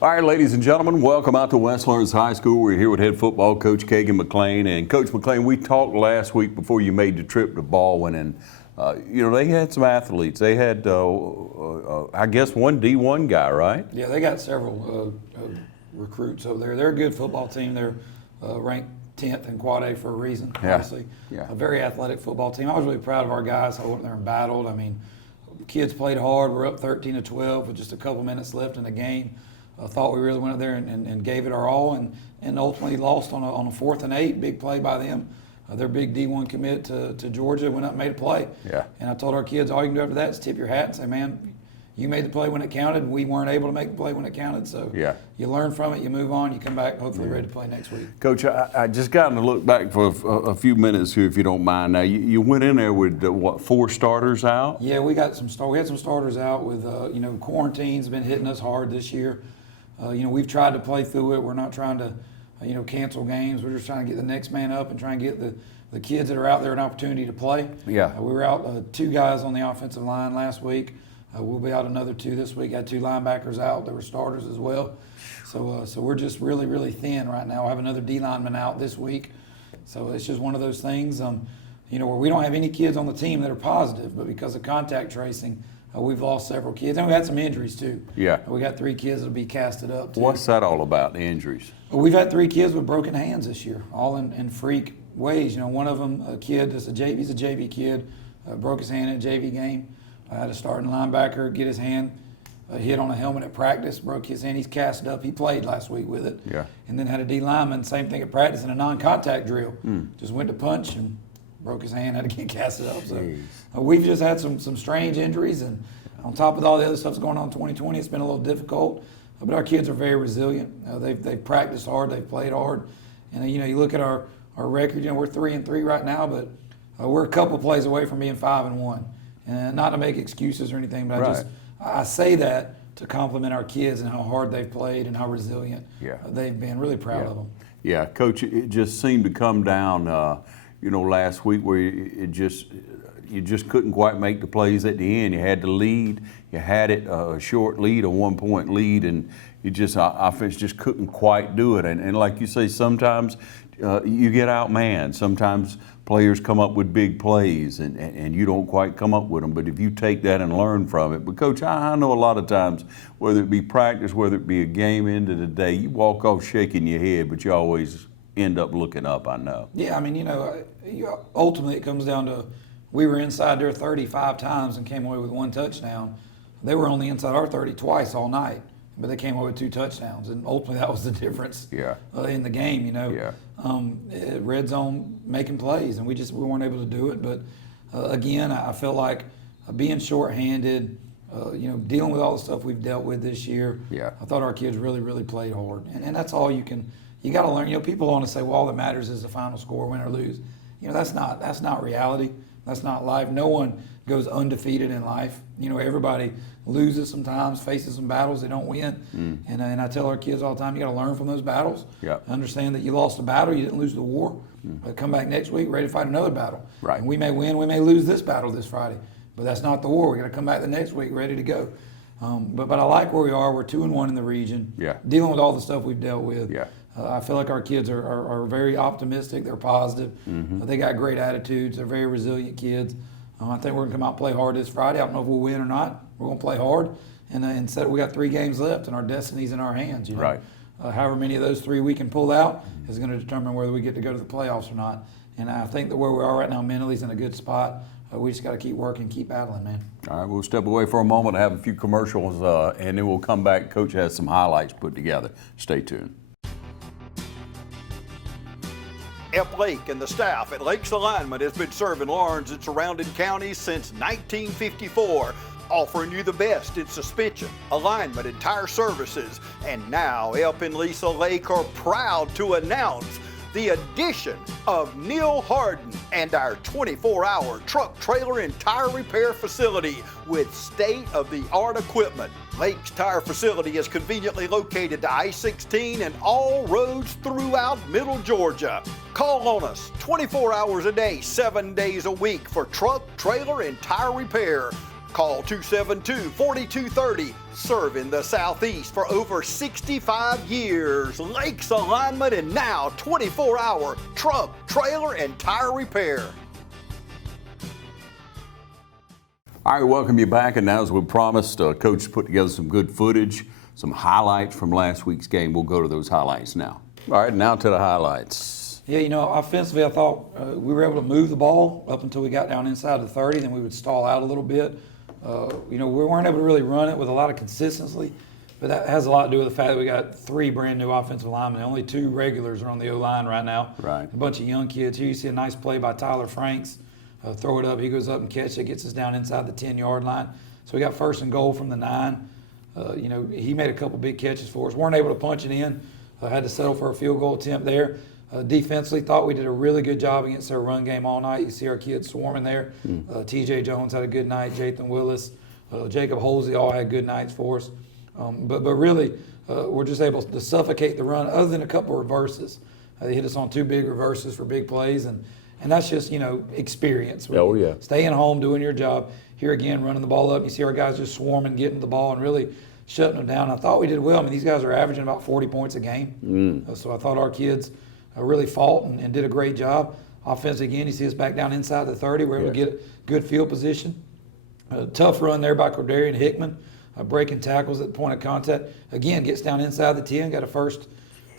All right, ladies and gentlemen, welcome out to West Lawrence High School. We're here with head football coach Kagan McLean. And Coach McLean, we talked last week before you made the trip to Baldwin, and they had some athletes. They had, I guess, one D1 guy, right? Yeah, they got several recruits over there. They're a good football team. They're ranked 10th in Quad A for a reason, obviously. Yeah. A very athletic football team. I was really proud of our guys. I went there and battled. I mean, kids played hard. We're up 13-12 with just a couple minutes left in the game. I thought we really went up there and gave it our all, and ultimately lost on a 4th and 8, big play by them. Their big D1 commit to Georgia went up and made a play. Yeah. And I told our kids, all you can do after that is tip your hat and say, man, you made the play when it counted, and we weren't able to make the play when it counted. So you learn from it, you move on, you come back hopefully ready to play next week. Coach, I just got to look back for a few minutes here, if you don't mind. Now, you went in there with, 4 starters out? Yeah, we got we had some starters out with, quarantine's been hitting us hard this year. We've tried to play through it. We're not trying to, cancel games. We're just trying to get the next man up and try and get the kids that are out there an opportunity to play. Yeah. We were out 2 guys on the offensive line last week. We'll be out another 2 this week. Had 2 linebackers out. They were starters as well. So we're just really, really thin right now. I have another D lineman out this week. So it's just one of those things, where we don't have any kids on the team that are positive, but because of contact tracing, we've lost several kids, and we had some injuries too. Yeah. We got 3 kids that'll be casted up too. What's that all about, the injuries? We've had 3 kids with broken hands this year, all in freak ways. One of them, a kid he's a JV kid, broke his hand in a JV game. I had a starting linebacker get his hand hit on a helmet at practice, broke his hand. He's casted up. He played last week with it. Yeah. And then had a D lineman, same thing at practice in a non-contact drill. Just went to punch and broke his hand, had to get casted up. So we've just had some strange injuries, and on top of all the other stuff that's going on in 2020, it's been a little difficult. But our kids are very resilient. They've practiced hard, they've played hard, and you look at our record. We're 3-3 right now, but we're a couple plays away from being 5-1. And not to make excuses or anything, but I say that to compliment our kids and how hard they've played and how resilient they've been. Really proud of them. Yeah, Coach, it just seemed to come down, last week where you just couldn't quite make the plays at the end. You had the lead, you had it a short lead, a 1-point lead, and offense just couldn't quite do it. And like you say, sometimes you get outmanned. Sometimes players come up with big plays and you don't quite come up with them. But if you take that and learn from it. But Coach, I know a lot of times, whether it be practice, whether it be a game end of the day, you walk off shaking your head, but you always end up looking up, I know. Yeah, I mean, ultimately it comes down to we were inside their 35 times and came away with 1 touchdown. They were only inside our 30 twice all night, but they came away with 2 touchdowns, and ultimately that was the difference in the game. Red zone making plays, and we weren't able to do it. But again, I felt like being shorthanded, dealing with all the stuff we've dealt with this year. Yeah. I thought our kids really, really played hard, and that's all you got to learn. People want to say, well, all that matters is the final score, win or lose. That's not reality. That's not life. No one goes undefeated in life. Everybody loses sometimes, faces some battles they don't win. And I tell our kids all the time, you got to learn from those battles. Yeah. Understand that you lost a battle, you didn't lose the war. But come back next week ready to fight another battle. Right. And we may win, we may lose this battle this Friday, but that's not the war. We got to come back the next week ready to go. But I like where we are. We're 2-1 in the region. Yeah. Dealing with all the stuff we've dealt with. Yeah. I feel like our kids are very optimistic. They're positive. They got great attitudes. They're very resilient kids. I think we're going to come out and play hard this Friday. I don't know if we'll win or not. We're going to play hard. And instead, we got 3 games left, and our destiny's in our hands. Right. However many of those 3 we can pull out is going to determine whether we get to go to the playoffs or not. And I think that where we are right now mentally is in a good spot. We just got to keep working, keep battling, man. All right, we'll step away for a moment and have a few commercials, and then we'll come back. Coach has some highlights put together. Stay tuned. F. Lake and the staff at Lakes Alignment has been serving Lawrence and surrounding counties since 1954, offering you the best in suspension, alignment, and tire services. And now Elp and Lisa Lake are proud to announce the addition of Neil Harden and our 24-hour truck, trailer, and tire repair facility with state-of-the-art equipment. Lake's Tire Facility is conveniently located to I-16 and all roads throughout Middle Georgia. Call on us 24 hours a day, 7 days a week for truck, trailer, and tire repair. Call 272-4230. Serving the Southeast for over 65 years. Lakes Alignment, and now 24-hour truck, trailer, and tire repair. All right, welcome you back. And now, as we promised, Coach put together some good footage, some highlights from last week's game. We'll go to those highlights now. All right, now to the highlights. Yeah, offensively, I thought we were able to move the ball up until we got down inside the 30, then we would stall out a little bit. We weren't able to really run it with a lot of consistency, but that has a lot to do with the fact that we got 3 brand new offensive linemen. Only 2 regulars are on the O-line right now. Right. A bunch of young kids. Here you see a nice play by Tyler Franks. Throw it up, he goes up and catches it, gets us down inside the 10-yard line. So we got 1st and goal from the 9. He made a couple big catches for us. Weren't able to punch it in. Had to settle for a field goal attempt there. Defensively, thought we did a really good job against their run game all night. You see our kids swarming there. T.J. Jones had a good night. Jathan Willis, Jacob Holsey all had good nights for us. But really, we're just able to suffocate the run other than a couple of reverses. They hit us on 2 big reverses for big plays, and that's just, experience. Oh, yeah. Staying home, doing your job. Here again, running the ball up. You see our guys just swarming, getting the ball, and really shutting them down. I thought we did well. I mean, these guys are averaging about 40 points a game. So I thought our kids really fought and did a great job. Offense, again, you see us back down inside the 30. We're able to get good field position. Tough run there by Cordarian Hickman, breaking tackles at the point of contact. Again, gets down inside the 10, got a first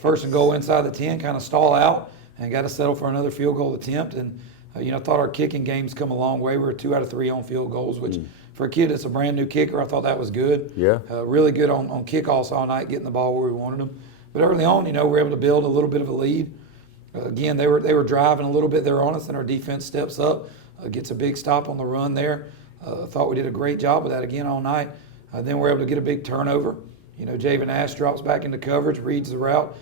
and goal inside the 10, kind of stall out, and got to settle for another field goal attempt. And, I thought our kicking game's come a long way. We're 2 out of 3 on field goals, which for a kid that's a brand new kicker, I thought that was good. Yeah. Really good on kickoffs all night, getting the ball where we wanted them. But early on, we were able to build a little bit of a lead. Again, they were driving a little bit there on us, and our defense steps up, gets a big stop on the run there. Thought we did a great job with that again all night. Then we're able to get a big turnover. Javen Ash drops back into coverage, reads the route,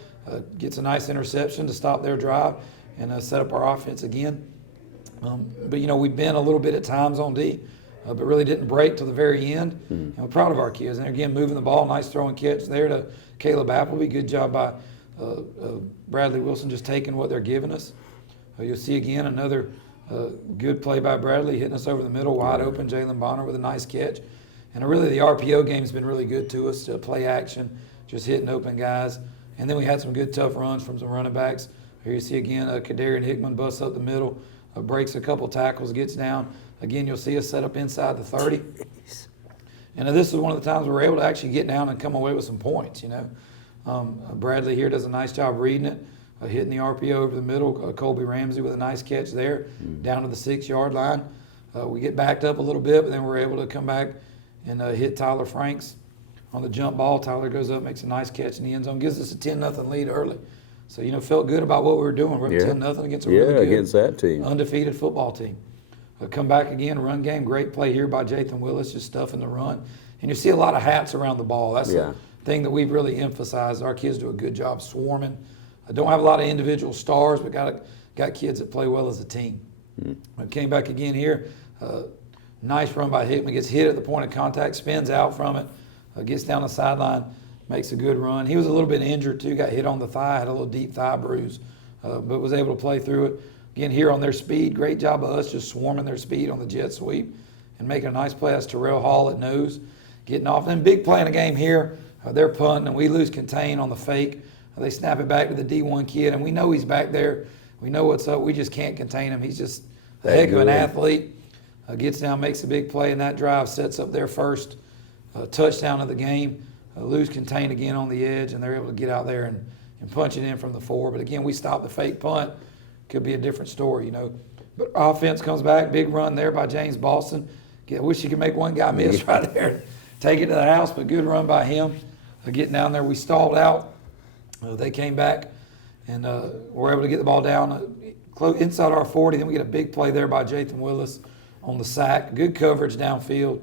gets a nice interception to stop their drive and set up our offense again. But we've been a little bit at times on D, but really didn't break till the very end. And we're proud of our kids. And again, moving the ball, nice throw and catch there to Caleb Appleby. Good job by Bradley Wilson just taking what they're giving us. You'll see again another good play by Bradley, hitting us over the middle, wide open. Jalen Bonner with a nice catch. And really the RPO game's been really good to us, play action, just hitting open guys. And then we had some good tough runs from some running backs. Here you see again Kadarian Hickman busts up the middle, breaks a couple tackles, gets down. Again, you'll see us set up inside the 30. And this is one of the times we're able to actually get down and come away with some points, Bradley here does a nice job reading it, hitting the RPO over the middle. Colby Ramsey with a nice catch there, down to the 6-yard line. We get backed up a little bit, but then we're able to come back and hit Tyler Franks on the jump ball. Tyler goes up, makes a nice catch in the end zone, gives us a 10-0 lead early. So, felt good about what we were doing. We're 10-0 against a really good, against that team, undefeated football team. Come back again, run game, great play here by Jathan Willis, just stuffing the run. And you see a lot of hats around the ball. That's the thing that we've really emphasized. Our kids do a good job swarming. I don't have a lot of individual stars, but got kids that play well as a team. Came back again here. Nice run by Hickman, gets hit at the point of contact, spins out from it, gets down the sideline, makes a good run. He was a little bit injured too, got hit on the thigh, had a little deep thigh bruise, but was able to play through it. Again, here on their speed, great job of us just swarming their speed on the jet sweep and making a nice play. That's Terrell Hall at nose, getting off. Then big play in the game here, they're punting and we lose contain on the fake. They snap it back to the D1 kid, and we know he's back there. We know what's up. We just can't contain him. He's just a heck of an athlete. Gets down, makes a big play, and that drive sets up their first touchdown of the game. Lose contain again on the edge, and they're able to get out there and punch it in from the 4. But again, we stop the fake punt. Could be a different story, But offense comes back, big run there by James Boston. I wish he could make one guy miss right there. Take it to the house, but good run by him. Getting down there, we stalled out. They came back and were able to get the ball down inside our 40. Then we get a big play there by Jathan Willis on the sack. Good coverage downfield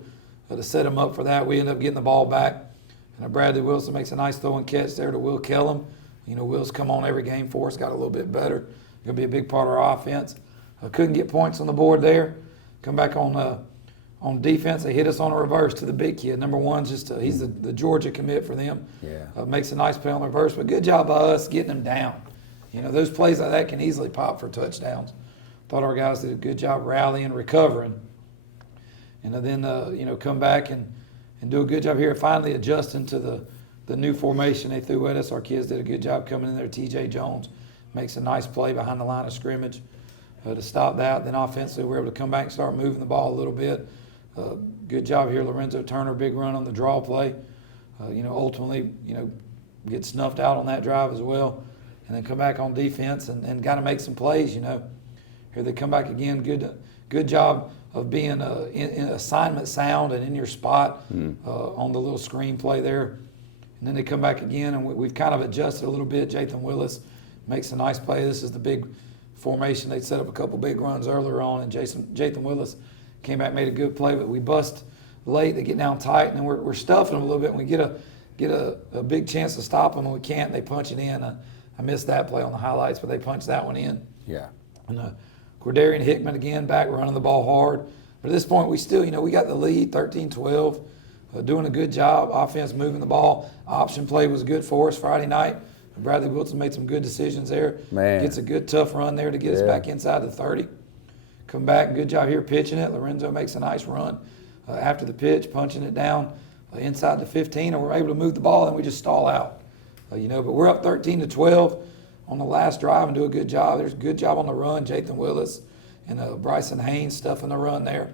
to set him up for that. We end up getting the ball back. And Bradley Wilson makes a nice throw and catch there to Will Kellum. Will's come on every game for us, got a little bit better. Going to be a big part of our offense. Couldn't get points on the board there. Come back on defense. They hit us on a reverse to the big kid. Number 1's he's the Georgia commit for them. Makes a nice play on the reverse, but good job by us getting them down. Those plays like that can easily pop for touchdowns. Thought our guys did a good job rallying, recovering. and then come back and do a good job here, finally adjusting to the new formation they threw at us. Our kids did a good job coming in there. T.J. Jones makes a nice play behind the line of scrimmage to stop that. Then offensively, we're able to come back and start moving the ball a little bit. Good job here, Lorenzo Turner, big run on the draw play. Ultimately, get snuffed out on that drive as well, and then come back on defense and got to make some plays. Here they come back again. Good job of being in assignment sound and in your spot on the little screen play there. And then they come back again, and we've kind of adjusted a little bit. Jathan Willis makes a nice play. This is the big formation. They set up a couple big runs earlier on, and Jathan Willis came back, made a good play, but we bust late. They get down tight, and then we're stuffing them a little bit. And we get a big chance to stop them, and we can't. They punch it in. I missed that play on the highlights, but they punched that one in. Yeah. And Cordarian Hickman again back running the ball hard. But at this point, we still, we got the lead, 13-12, doing a good job. Offense moving the ball. Option play was good for us Friday night. Bradley Wilson made some good decisions there. Man. Gets a good tough run there to get us back inside the 30. Come back, good job here pitching it. Lorenzo makes a nice run after the pitch, punching it down inside the 15, and we're able to move the ball, and we just stall out. But we're up 13-12 on the last drive and do a good job. There's a good job on the run. Jathan Willis and Bryson Haynes stuffing the run there.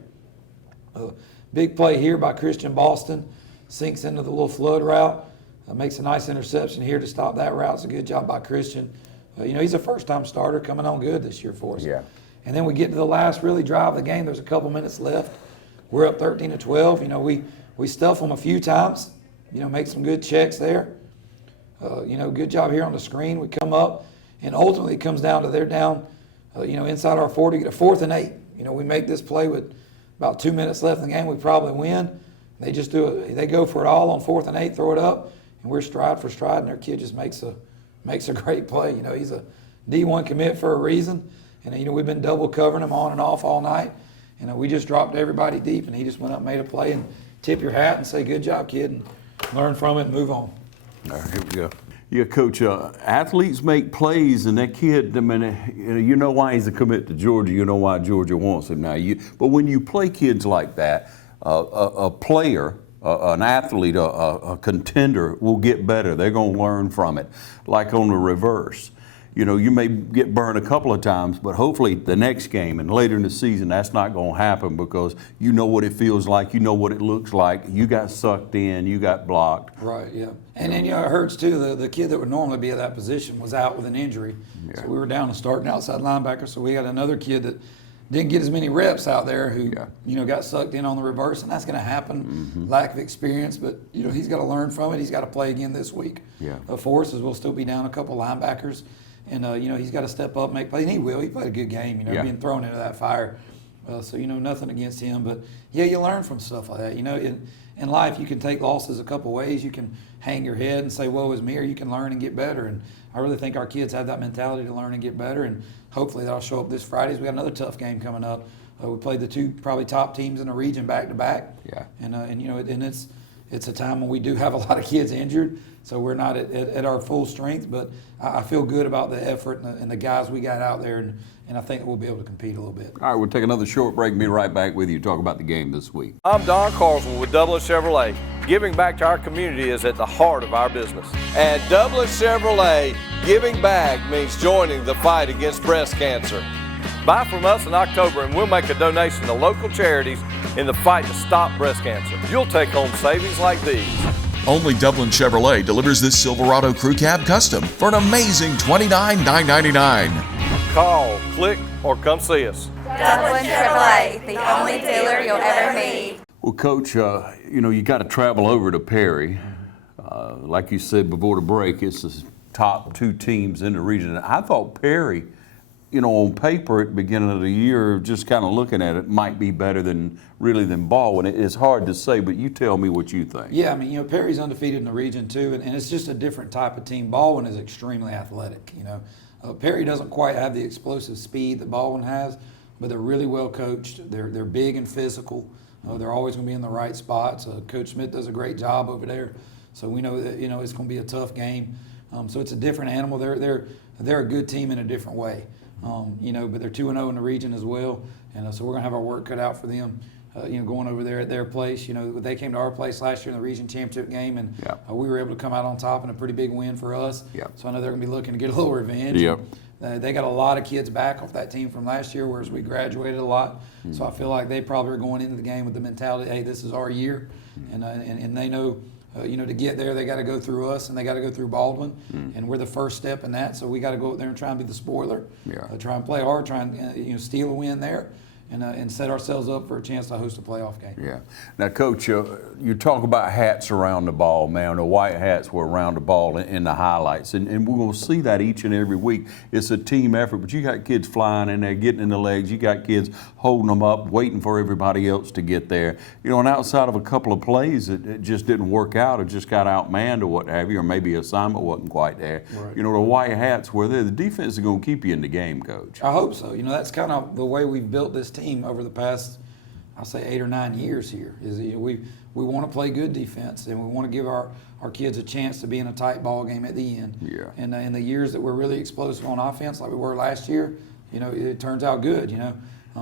Big play here by Christian Boston. Sinks into the little flood route. Makes a nice interception here to stop that route. It's a good job by Christian. He's a first-time starter coming on good this year for us. Yeah. And then we get to the last really drive of the game. There's a couple minutes left. We're up 13-12. We stuff them a few times. Make some good checks there. Good job here on the screen. We come up, and ultimately it comes down to they're down, inside our 40, get a 4th and 8. We make this play with about 2 minutes left in the game. We probably win. They just they go for it all on 4th and 8, throw it up, and we're stride for stride, and their kid just makes a great play. He's a D1 commit for a reason, and we've been double covering him on and off all night, and we just dropped everybody deep, and he just went up and made a play, and tip your hat and say, good job, kid, and learn from it and move on. All right, here we go. Yeah, Coach, athletes make plays, and that kid, you know why he's a commit to Georgia. You know why Georgia wants him now. But when you play kids like that, a player, an athlete, a contender will get better. They're going to learn from it. Like on the reverse. You may get burned a couple of times, but hopefully the next game and later in the season, that's not going to happen because you know what it feels like, you know what it looks like. You got sucked in, you got blocked. Right, yeah. And then, it hurts too. The kid that would normally be at that position was out with an injury. Yeah. So we were down to starting outside linebacker, so we got another kid that didn't get as many reps out there who, got sucked in on the reverse, and that's going to happen. Mm-hmm. Lack of experience, but, he's got to learn from it. He's got to play again this week. Yeah. For us, as we'll still be down a couple linebackers. And, he's got to step up, make plays. And he will. He played a good game, being thrown into that fire. So, nothing against him. But, yeah, you learn from stuff like that. In life, you can take losses a couple ways. You can hang your head and say, woe is me, or you can learn and get better. And I really think our kids have that mentality to learn and get better. And hopefully that'll show up this Friday. We got another tough game coming up. We played the two probably top teams in the region back-to-back. Yeah. And it's a time when we do have a lot of kids injured, so we're not at our full strength, but I feel good about the effort and the guys we got out there, and I think we'll be able to compete a little bit. All right, we'll take another short break and be right back with you to talk about the game this week. I'm Don Carswell with Douglas Chevrolet. Giving back to our community is at the heart of our business. At Douglas Chevrolet, giving back means joining the fight against breast cancer. Buy from us in October and we'll make a donation to local charities in the fight to stop breast cancer. You'll take home savings like these. Only Dublin Chevrolet delivers this Silverado Crew Cab Custom for an amazing $29,999. Call, click, or come see us. Dublin Chevrolet, the only dealer you'll ever meet. Well, Coach, you got to travel over to Perry. Like you said before the break, it's the top two teams in the region. I thought Perry, on paper at the beginning of the year, just kind of looking at it, might be better than Baldwin. It's hard to say, but you tell me what you think. Yeah, Perry's undefeated in the region too, and it's just a different type of team. Baldwin is extremely athletic, Perry doesn't quite have the explosive speed that Baldwin has, but they're really well coached. They're big and physical. They're always going to be in the right spots. Coach Smith does a great job over there, so we know that it's going to be a tough game. So it's a different animal. They're a good team in a different way. But they're 2-0 in the region as well, and so we're going to have our work cut out for them. going over there at their place. They came to our place last year in the region championship game, and we were able to come out on top in a pretty big win for us. So I know they're going to be looking to get a little revenge. They got a lot of kids back off that team from last year, whereas we graduated a lot. So I feel like they probably are going into the game with the mentality, hey, this is our year, and they know. To get there, they got to go through us, and they got to go through Baldwin, and we're the first step in that. So we got to go out there and try and be the spoiler, try and play hard, try and steal a win there, and set ourselves up for a chance to host a playoff game. Yeah. Now, Coach, you talk about hats around the ball, man. The white hats were around the ball in the highlights, and we're going to see that each and every week. It's a team effort, but you got kids flying in there, getting in the legs. You got kids holding them up, waiting for everybody else to get there. And outside of a couple of plays, it just didn't work out. It just got outmanned or what have you, or maybe assignment wasn't quite there. Right. The white hats were there. The defense is going to keep you in the game, Coach. I hope so. That's kind of the way we've built this team over the past, I'll say 8 or 9 years here. Is we want to play good defense, and we want to give our kids a chance to be in a tight ball game at the end. Yeah. And in the years that we're really explosive on offense, like we were last year, it turns out good.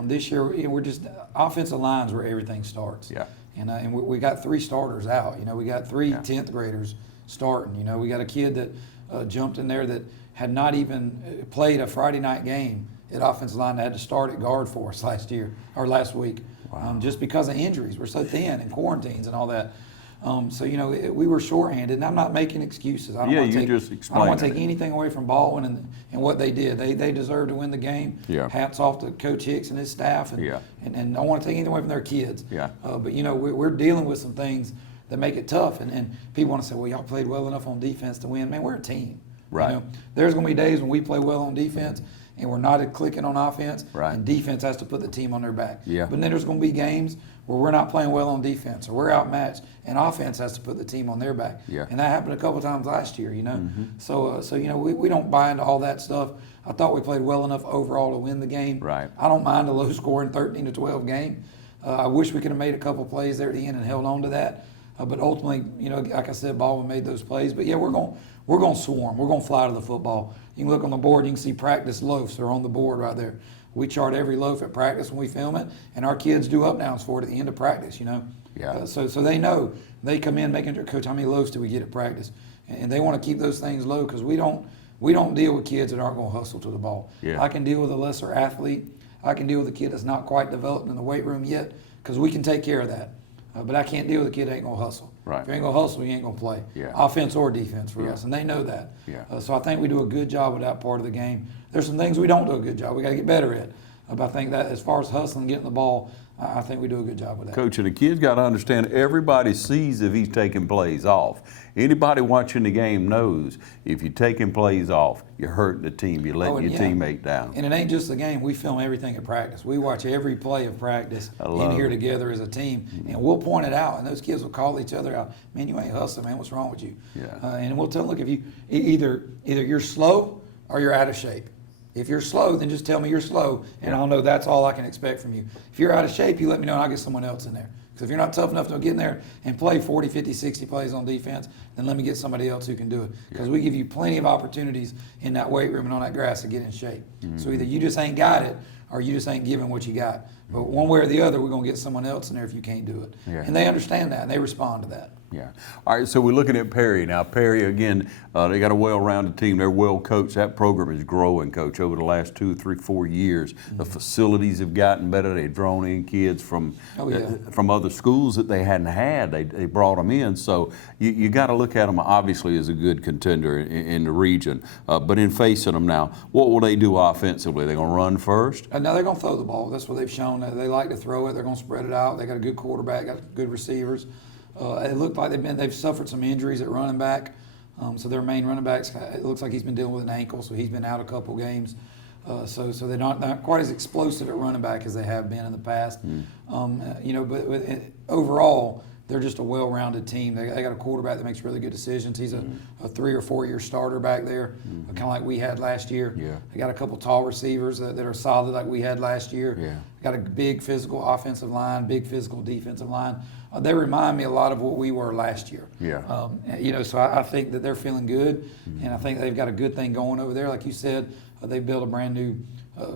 This year we're just offensive lines where everything starts. Yeah. And we got 3 starters out. We got 3 10th graders starting. We got a kid that jumped in there that had not even played a Friday night game at offensive line that had to start at guard for us last week. Wow. Just because of injuries. We're so thin and quarantines and all that. We were shorthanded, and I'm not making excuses. I don't want to take anything away from Baldwin and what they did. They deserve to win the game. Yeah. Hats off to Coach Hicks and his staff, and I don't want to take anything away from their kids. Yeah. But we're dealing with some things that make it tough, and people want to say, well, y'all played well enough on defense to win. Man, we're a team. Right. There's going to be days when we play well on defense, and we're not clicking on offense, right. and defense has to put the team on their back. Yeah. But then there's going to be games where we're not playing well on defense, or we're outmatched, and offense has to put the team on their back. Yeah. And that happened a couple times last year, Mm-hmm. So we don't buy into all that stuff. I thought we played well enough overall to win the game. Right. I don't mind a low-scoring 13-12 game. I wish we could have made a couple plays there at the end and held on to that. But ultimately, like I said, Baldwin made those plays. But yeah, we're going to swarm. We're going to fly to the football. You can look on the board. You can see practice loafs. They're on the board right there. We chart every loaf at practice when we film it, and our kids do up downs for it at the end of practice. Yeah. So they know. They come in making sure, Coach, how many loafs do we get at practice? And they want to keep those things low because we don't deal with kids that aren't going to hustle to the ball. Yeah. I can deal with a lesser athlete. I can deal with a kid that's not quite developed in the weight room yet because we can take care of that. But I can't deal with a kid that ain't going to hustle. Right. If you ain't going to hustle, you ain't going to play. Yeah. Offense or defense for us, and they know that. Yeah. So I think we do a good job with that part of the game. There's some things we don't do a good job. We got to get better at. But I think that as far as hustling, getting the ball, I think we do a good job with that. Coach, and the kid's got to understand everybody sees if he's taking plays off. Anybody watching the game knows if you're taking plays off, you're hurting the team. You're letting your teammate down. And it ain't just the game. We film everything at practice. We watch every play of practice in here together as a team, and we'll point it out. And those kids will call each other out. Man, you ain't hustling, man. What's wrong with you? Yeah. And we'll tell them, look, if you either you're slow or you're out of shape. If you're slow, then just tell me you're slow, and I'll know that's all I can expect from you. If you're out of shape, you let me know, and I'll get someone else in there. Because if you're not tough enough to get in there and play 40, 50, 60 plays on defense, then let me get somebody else who can do it. Because we give you plenty of opportunities in that weight room and on that grass to get in shape. Mm-hmm. So either you just ain't got it, or you just ain't giving what you got. But one way or the other, we're going to get someone else in there if you can't do it. Yeah. And they understand that, and they respond to that. Yeah. All right, so we're looking at Perry. Now, Perry, again, they got a well-rounded team. They're well coached. That program is growing, Coach, over the last 2, 3, 4 years. Mm-hmm. The facilities have gotten better. They've drawn in kids from other schools that they hadn't had. They brought them in. So you got to look at them, obviously, as a good contender in the region. But in facing them now, what will they do offensively? They're going to run first? No, they're going to throw the ball. That's what they've shown. They like to throw it. They're going to spread it out. They got a good quarterback, got good receivers. It looked like they've suffered some injuries at running back. So their main running back, it looks like he's been dealing with an ankle, so he's been out a couple games. So they're not quite as explosive at running back as they have been in the past. But overall, they're just a well-rounded team. They got a quarterback that makes really good decisions. He's a 3 or 4 year starter back there, kind of like we had last year. Yeah. They got a couple tall receivers that are solid like we had last year. Yeah. Got a big physical offensive line, big physical defensive line. They remind me a lot of what we were last year. Yeah. So I think that they're feeling good, and I think they've got a good thing going over there. Like you said, They built a brand new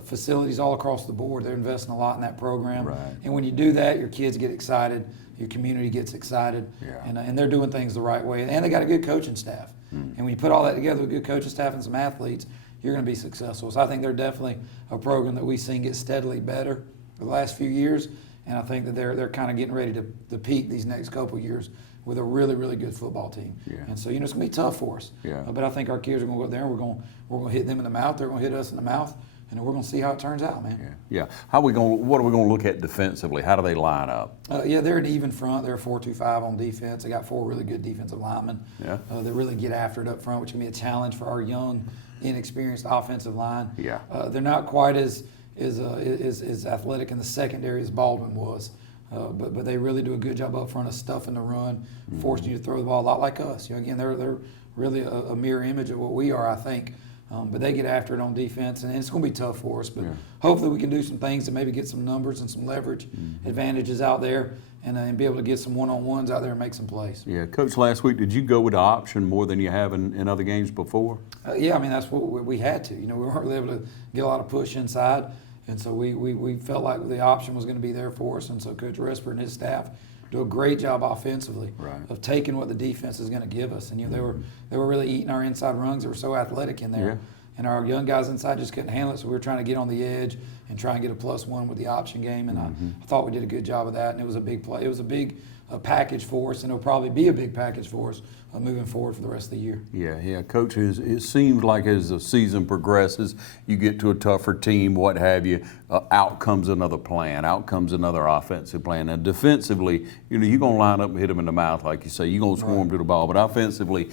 facilities all across the board. They're investing a lot in that program. Right. And when you do that, your kids get excited, your community gets excited, Yeah. and they're doing things the right way. And they got a good coaching staff. And when you put all that together with a good coaching staff and some athletes, you're going to be successful. So I think they're definitely a program that we've seen get steadily better the last few years. And I think that they're kind of getting ready to peak these next couple of years with a really, really good football team. Yeah. And so, it's going to be tough for us. Yeah. But I think our kids are going to go up there and we're going to hit them in the mouth. They're going to hit us in the mouth. And we're going to see how it turns out, man. Yeah. What are we going to look at defensively? How do they line up? They're an even front. They're 4-2-5 on defense. They got 4 really good defensive linemen. Yeah. They really get after it up front, which can be a challenge for our young, inexperienced offensive line. Yeah. They're not quite as athletic in the secondary as Baldwin was. But they really do a good job up front of stuffing the run, forcing you to throw the ball a lot like us. Again, they're really a mirror image of what we are, I think. But they get after it on defense, and it's going to be tough for us. But hopefully we can do some things to maybe get some numbers and some leverage advantages out there and be able to get some one-on-ones out there and make some plays. Yeah, Coach, last week, did you go with the option more than you have in other games before? Yeah, I mean, that's what we had to. We weren't really able to get a lot of push inside, and so we felt like the option was going to be there for us. And so Coach Resper and his staff do a great job offensively of taking what the defense is going to give us. And they were really eating our inside runs. They were so athletic in there. Yeah. And our young guys inside just couldn't handle it, so we were trying to get on the edge and try and get a +1 with the option game. And I thought we did a good job of that, and it was a big play. It was a big package for us, and it'll probably be a big package for us moving forward for the rest of the year. Yeah, Coach, it seems like as the season progresses, you get to a tougher team, what have you, out comes another plan, out comes another offensive plan. And defensively, you're going to line up and hit them in the mouth, like you say. You're going to swarm to the ball. But offensively,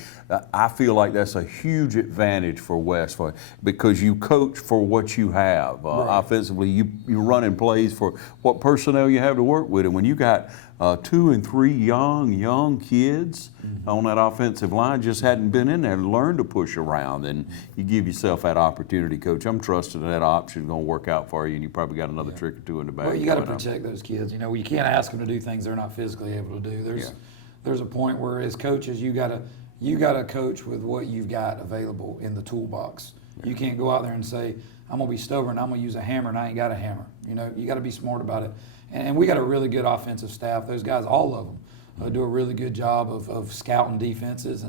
I feel like that's a huge advantage for West because you coach for what you have. Offensively, you're running plays for what personnel you have to work with. And when you got 2 and 3 young kids on that offensive line, just hadn't been in there and learned to push around, and you give yourself that opportunity, Coach. I'm trusting that option is going to work out for you, and you probably got another trick or two in the back. Well, you got to protect those kids. You can't ask them to do things they're not physically able to do. There's a point where, as coaches, you got to coach with what you've got available in the toolbox. You can't go out there and say, I'm going to be stubborn, I'm going to use a hammer, and I ain't got a hammer. You got to be smart about it. And we got a really good offensive staff. Those guys, all of them, do a really good job of scouting defenses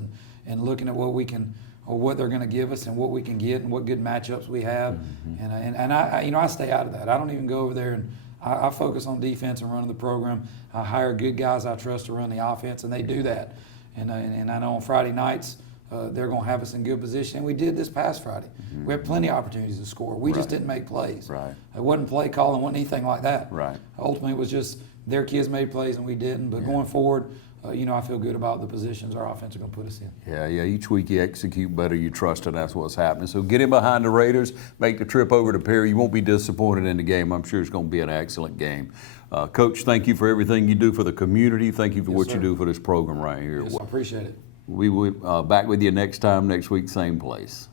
and looking at what we can, or what they're going to give us and what we can get and what good matchups we have. And I stay out of that. I don't even go over there, and I focus on defense and running the program. I hire good guys I trust to run the offense, and they do that. And I know on Friday nights, they're going to have us in good position. And we did this past Friday. We had plenty of opportunities to score. We just didn't make plays. Right. It wasn't play calling, wasn't anything like that. Right. Ultimately, it was just their kids made plays and we didn't. But going forward, I feel good about the positions our offense is going to put us in. Yeah. Each week you execute better, you trust it, that's what's happening. So get in behind the Raiders, make the trip over to Perry. You won't be disappointed in the game. I'm sure it's going to be an excellent game. Coach, thank you for everything you do for the community. Thank you for what you do for this program right here. Yes, I appreciate it. We will back with you next week, same place.